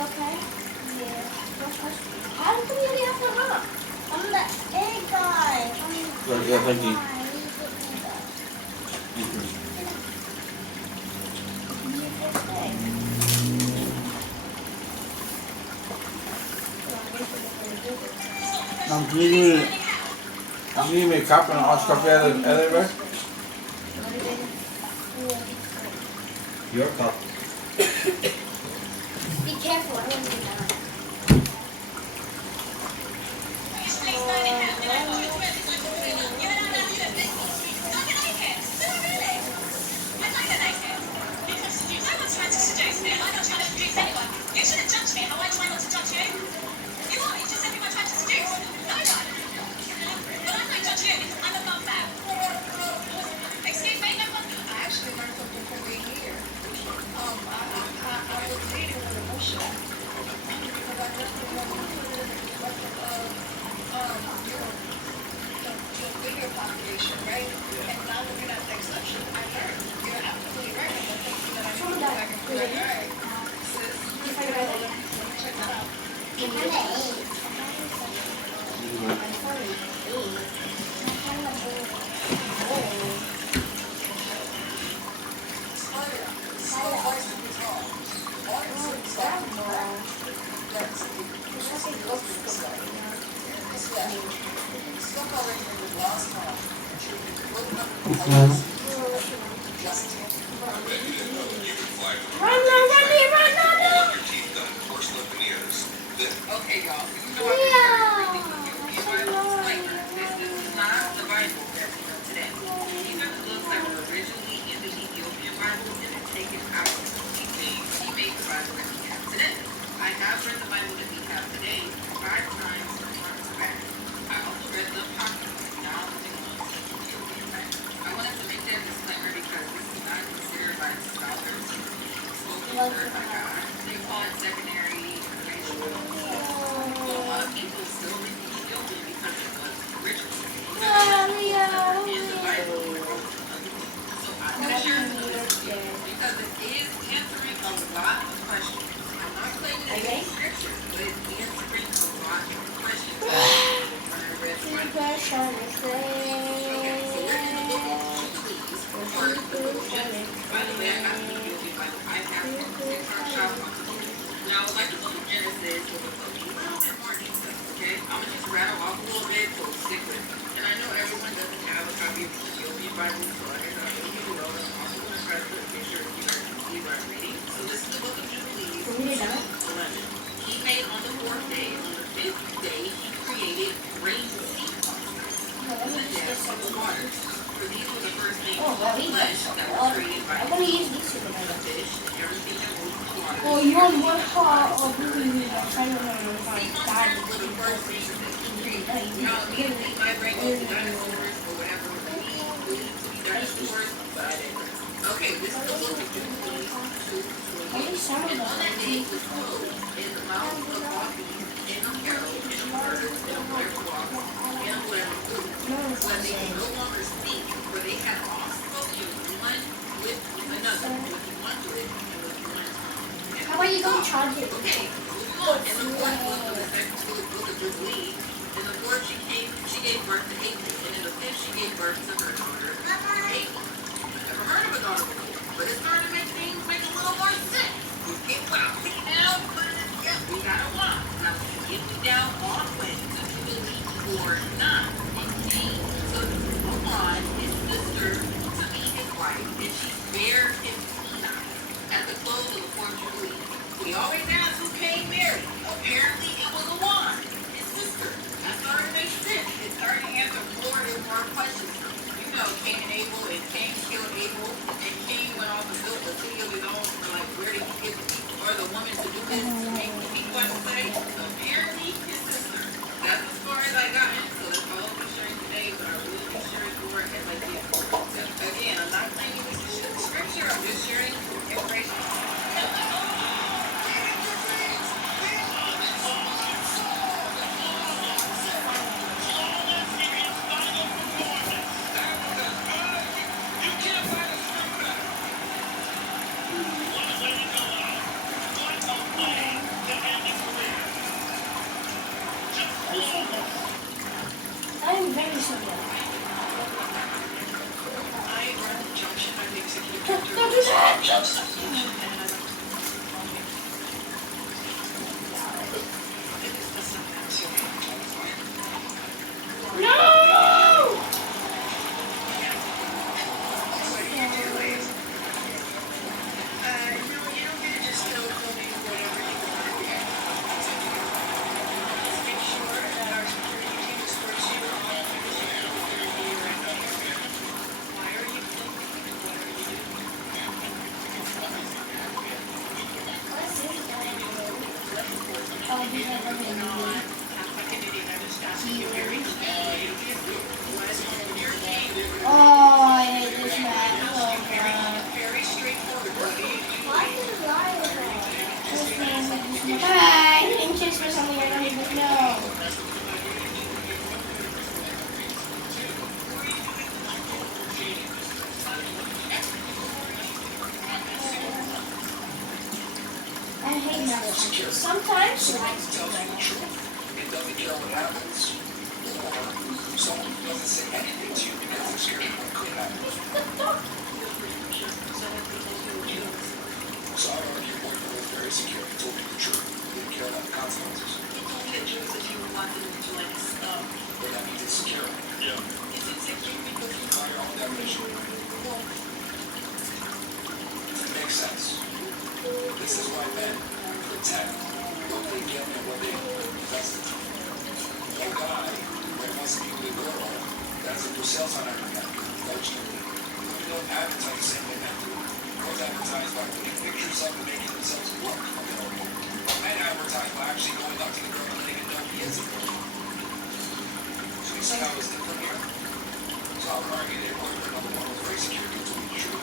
okay? Yeah. How come you only have to hop? I'm the egg guy. Thank you. Can you give me a cup and I'll stop you at the elevator? Your cup. Be careful, I don't do that. You shouldn't judge me. How I try not to judge you? You are. You just said you were trying to seduce. No, no. But I'm not judging you. I'm above that. Excuse me, no one. I actually learned something from being here. I was dating with emotion because I definitely want to put it in the perspective of, the bigger population, right? And now looking at the exception, I learned. You're absolutely right. And that's something that I need to go back and figure out. All right. Check that out. Okay, y'all. You know I've been very freely Bible disclaimer. This is not the Bible that we know today. These are the books that were originally in the Ethiopian Bible and then taken out. He made the Bible that we have today. I have read the Bible that we have today 5 times front to back. I also read the Apocrypha. Now I'm taking on the Ethiopian Bible. I wanted to make that disclaimer because this is not considered by scholars spoken word by God. They call it secondary information. A lot of people still read the Ethiopian because it was original. In the Bible, so I'm going to share this with you because it is answering a lot of questions. I'm not claiming it is scripture, but it's answering a lot of questions. When I read the Bible. Okay, so we're in the book of Jubilees, or the book of Genesis. By the way, I got the Ethiopian Bible. I have one. TikTok shop on the book. Now, like the book of Genesis, with a little bit more detail, okay? I'm going to just rattle off a little bit, so stick with me. And I know everyone doesn't have a copy of the Ethiopian Bible, so like I said, I really need to know that I'm also going to try to make sure that you guys can see what I'm reading. So this is the book of Jubilees, 11. He made on the 4th day, on the 5th day, he created rain sea monsters from the depths of the waters. For these were the first things of flesh that were created by the fish and everything that moves in the water. Oh, you're on one part of the Now, immediately my brain goes to dinosaurs or whatever. Dinosaurs, but I digress. Okay, this is the book of Jubilees 2:28. And on that day was clothed in the mouth of all beasts, and of arrow, and of birds, and of whatever walks, and of whatever food. But they could no longer speak, for they had all spoken one with another, with one lip and with one tongue. How about you don't charge it? Okay, moving on. And the fourth book of the second book of Jubilee. In the fourth she gave birth to April, and in the fifth she gave birth to her daughter April. Never heard of a daughter before, but it's starting to make things make a little more sense. We get wow, pick it down, put it in, yep, we got a one. Now get me down all the way to Jubilee or not. And Cain took Oman, his sister, to be his wife, and she bare him Enoch at the close of the 4th Jubilee. We always ask who Cain married. Apparently it was a woman, his sister. That started to make sense. It started to answer more and more questions. You know, Cain and Abel, and Cain killed Abel, and Cain went off and built a city of his own. Like, where did he get the people or the woman to do this to make the people want to say? Apparently his sister. That's as far as I got. So that's all I'll be sharing today, but I will be sharing more as I get more. So, again, I'm not claiming this is scripture. I'm just sharing information. Don't do that! No! Oh, I hate this map so much. Hi, inches for something I don't even know. I hate maps. Sometimes It doesn't care what happens. Or someone doesn't say anything to you because they're scared of what could happen. So I would argue boyfriend was very secure. He told me the truth. He didn't care about the consequences. But that means it's secure. Yeah. By your own definition. It makes sense. This is why men protect what they get and what they invest in. No guy that wants to be with a girl that's a for sale sign on her neck. Unfortunately, we don't advertise the same way men do. Girls advertise by putting pictures up and making themselves look available. Men advertise by actually going up to the girl and letting her know he is a girl. So you see how it's different here? So I would argue that boyfriend number one was very secure because it was true.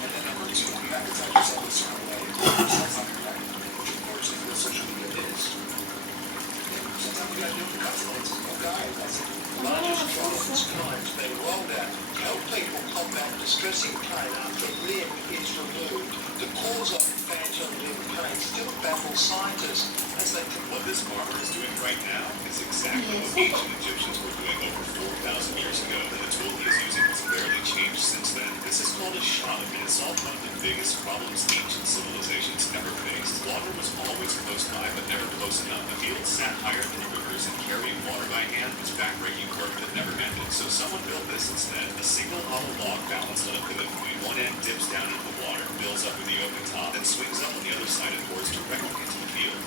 And then number two, you advertise yourself a certain way, sex on your neck, which unfortunately what social media is. And sometimes you gotta deal with the consequences. No guy does it. A lot of these crimes may well that help people combat distressing pain after a limb is removed. The cause of phantom limb pain still baffles scientists as they What this farmer is doing right now is exactly what ancient Egyptians were doing over 4,000 years ago. The tool he is using has barely changed since then. This is called a shot, and it solved one of the biggest problems ancient civilizations ever faced. Water was always close by, but never close enough. The fields sat higher than the rivers, and carrying water by hand was backbreaking work that never ended. So someone built this instead. A single hollow log balanced on a pivot point. One end dips down into the water, builds up with the open top, then swings up on the other side and pours directly into the field.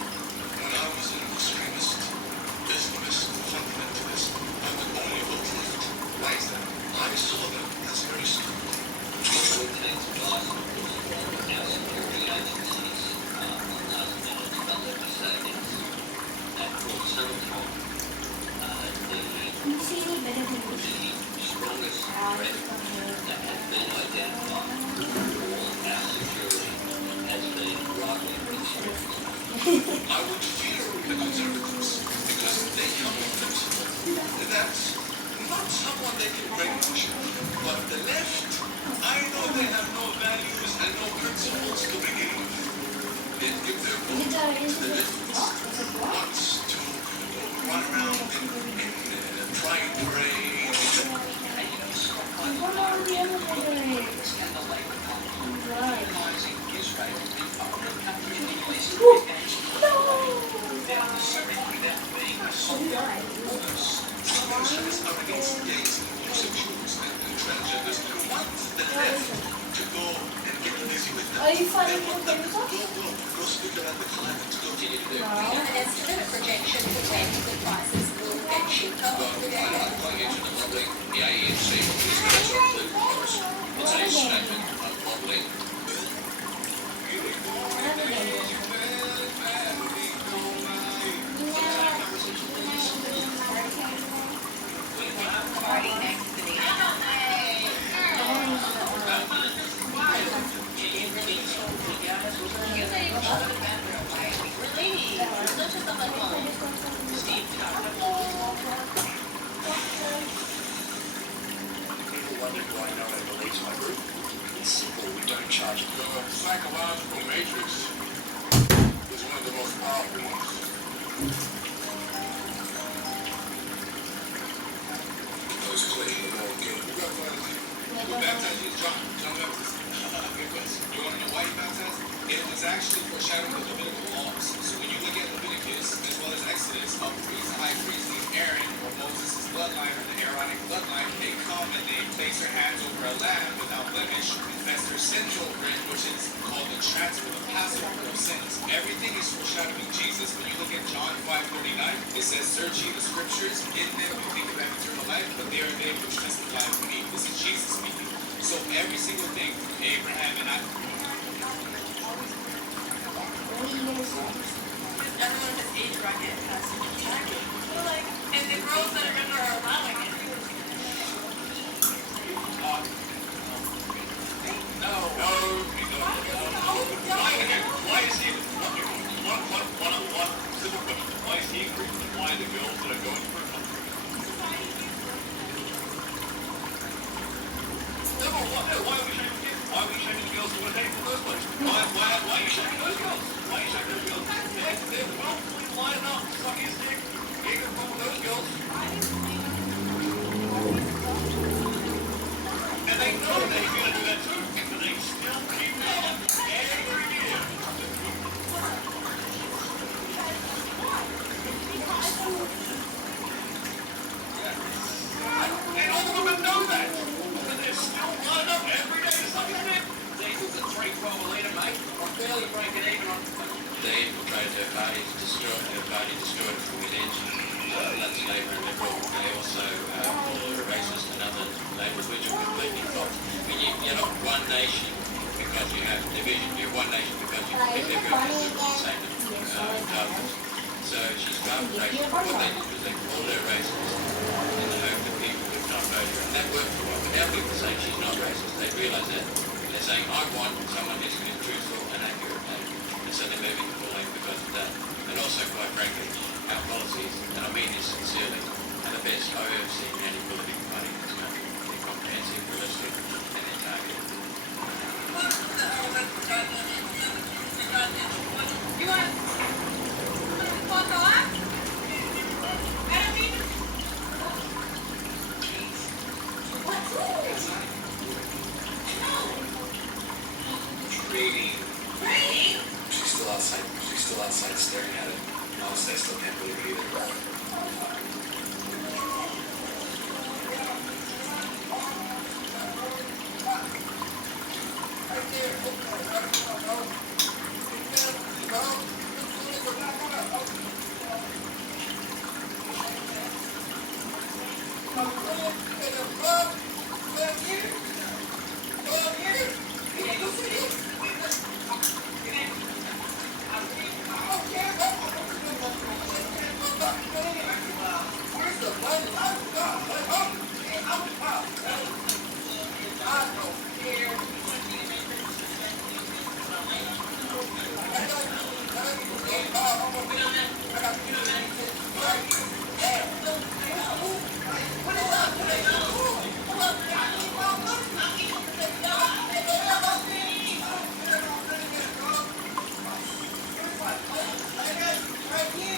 When I was an extremist, pessimist, fundamentalist, I would only vote left. Why is that? I saw them as very stupid. Can you see any better than this? I would fear the conservatives because they have a principle. That's not someone they can brainwash. But the left, I know they have no values and no principles to begin with. They give their vote to the left wants to run around in pride parade. What are the other way? Right. Demonstrations are against gays, homosexuals, and transgenders who want the left to go and get busy with them. Are you finding your favorite song? Go speak about the climate. Go get it there. An estimate projection for when the prices will get cheaper over the day. Going into the lovely EIEC, it's absolutely worse. It's a statement of lovely. Party next to me. People wonder why I know how to relate to my group. It's simple. We don't charge it. The psychological matrix is one of the most powerful ones. is actually foreshadowing the Levitical laws. So when you look at Leviticus as well as Exodus, a priest, a high priest named Aaron, or Moses' bloodline, or the Aaronic bloodline, they come and they place their hands over a lamb without blemish, confess their sins over it, which is called the transfer, the Passover of sins. Everything is foreshadowing Jesus. When you look at John 5:39, it says, "Search ye the scriptures, in them you think you have eternal life, but they are they which testify of me." This is Jesus speaking. So every single thing from Abraham and I. What are you gonna say? Everyone has age bracket. Exactly. Like, and the girls that are in there are allowing it. Why is he? One simple question. Why is he increasing the why the girls that are going for it? No, why are we shaming kids? Why are we shaming the girls who were dating in the first place? Why are you shaming those girls? Why are you shaming those girls? They're willfully lining up, sucking his dick, getting in front of those girls. And they know they're going to do that too, but they still keep it up every year. And all the women know that. But they're still lining up every day to suck his dick. David's a 3-12 later, mate. I'm barely breaking even on. They infiltrated her party to destroy her party, destroyed it from within. That's labour and liberal. They also called her racist and other labels, which are completely false. I mean, you're not one nation because you have division. You're one nation because you pick everyone to the same government. So she's garbled. What they did was they called her racist in the hope that people would not vote her. And that worked for a while. But now people say she's not racist. They realise that. They're saying, I want someone who's going to be truthful and accurate. And so they're moving the full length because of that. And also, quite frankly, our policies, and I mean this sincerely, are the best I've ever seen any political party in this country. They're comprehensive, realistic, and they're targeted. You want to fuck off? I don't mean to. Trading? She's still outside staring at it. Honestly, I still can't believe it either.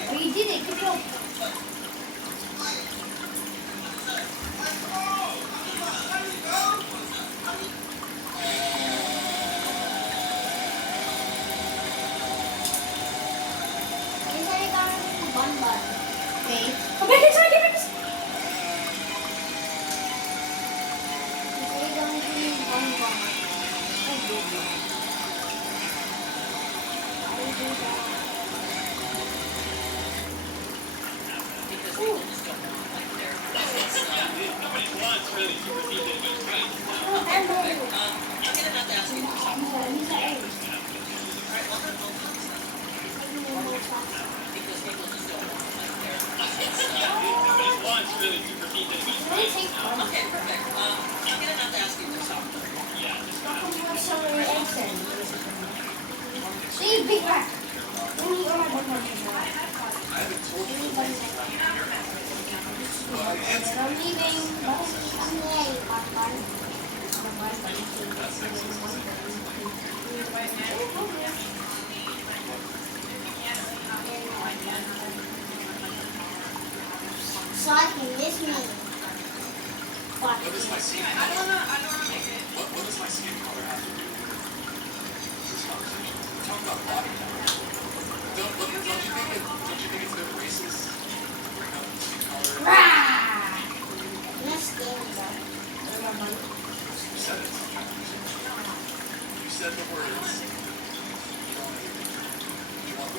Oh, you did it. Good job. Nobody wants really to repeat it, but it's right. I'm gonna have to ask you for something. Alright, well, I'm going because people just don't want like their Nobody wants really to repeat it, but it's right. Okay, perfect. I'm gonna have to ask you for something. Yeah, just See, big rat. Let me order one more. I haven't told you. I'm leaving. I'm late. So I can miss me. What does my skin color? I don't know. What does my skin color have to do with this conversation? We're talking about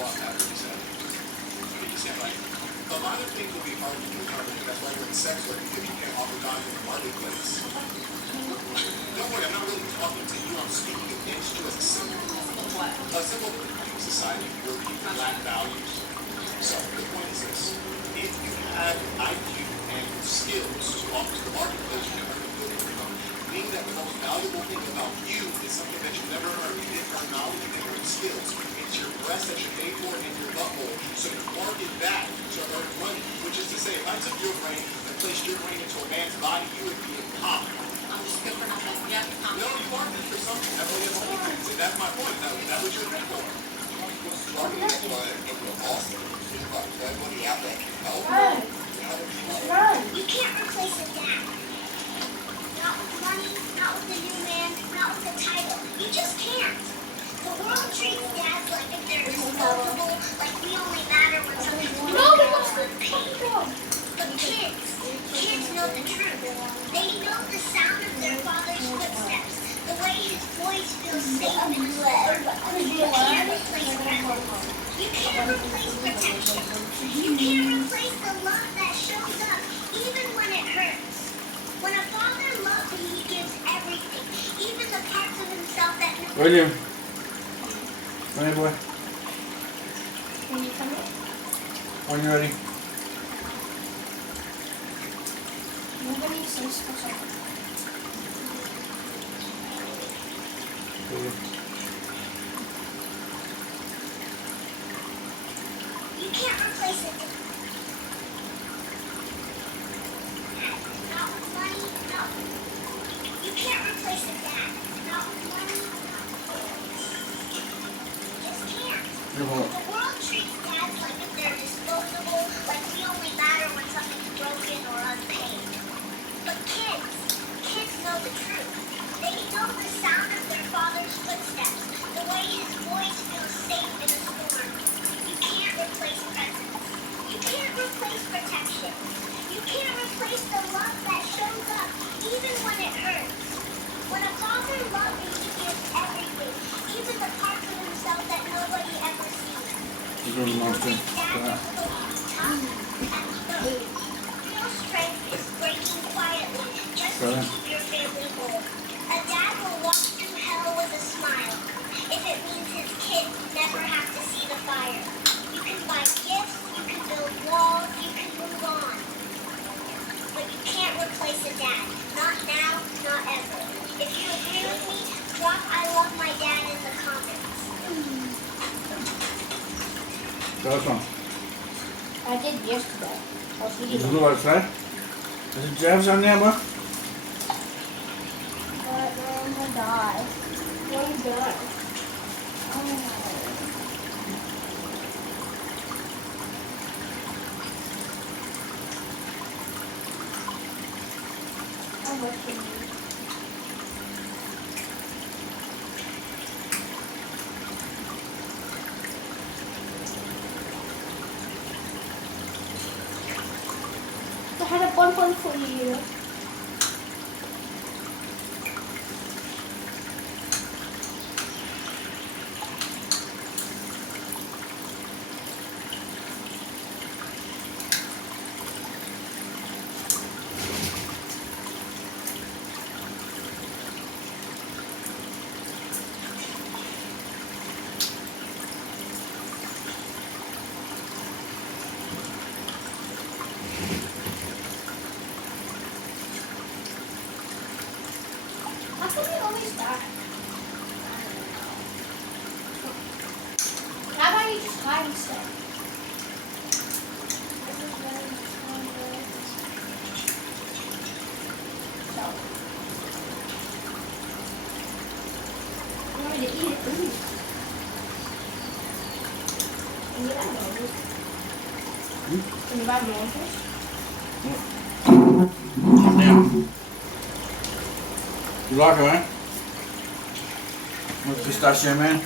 thought after he said it. I mean, you see, like, a lot of things will be hard to determine, and that's why you're in sex work, because you can't offer God in the marketplace. Don't worry, I'm not really talking to you, I'm speaking against you as a symbol. What? A symbol of society where people lack values. So, the point is this. If you have IQ and skills to offer to the marketplace, you can earn a good income. Meaning that the most valuable thing about you is something that you never earned. You didn't earn knowledge, you didn't earn skills. It's your breast that you paid for and your butthole. So you market that to earn money. Which is to say, if I took your brain and placed your brain into a man's body, you would be impossible. I'm just good for nothing. Yeah, No, you are good for something. That's what you're only things. And that's my point. That was your thing for. Run. You can't replace a dad. Not with money, not with a new man, not with a title. You just can't. The world treats dads like if they're disposable, like we only matter when something's going on. But kids know the truth. They know the sound of their father's footsteps, the way his voice feels safe in the storm. You can't replace presence. You can't replace protection. You can't replace the love that shows up even when it hurts. When a father loves you, he gives everything, even the parts of himself that William. Come here, boy. Can you come in? When you're ready. Nobody says for something. William. You can't replace it. Not with money, no. You can't replace a dad. Not with money, no. Just can't. Your home. The world treats dads like if they're disposable, like we only matter when something's broken or unpaid. But kids know the truth. They know the sound of their father's footsteps, the way his voice feels safe in a storm. You can't replace presence. You can't replace protection. You can't replace the love that shows up even when it hurts. When a father loves you, he gives everything, even the parts of himself that nobody ever sees. You're doing the monster. Real strength is breaking quietly just to keep your family whole. A dad will walk through hell with a smile if it means his kids never have to see the fire. You can buy gifts, you can build walls, you can move on. But you can't replace a dad. Not now, not ever. If you agree with me, drop I love my dad in the comments. Tell us one. I did yesterday. Did you go outside? Is it jabs on there, boy? But I'm gonna die. Don't die. I'm looking. I had a bonbon for you. How come you always die? How about you just hide instead? So, you want me to eat it? Ooh. Can you buy more? Can you buy more fish? Yeah. You like it, man? What's pistachio, man?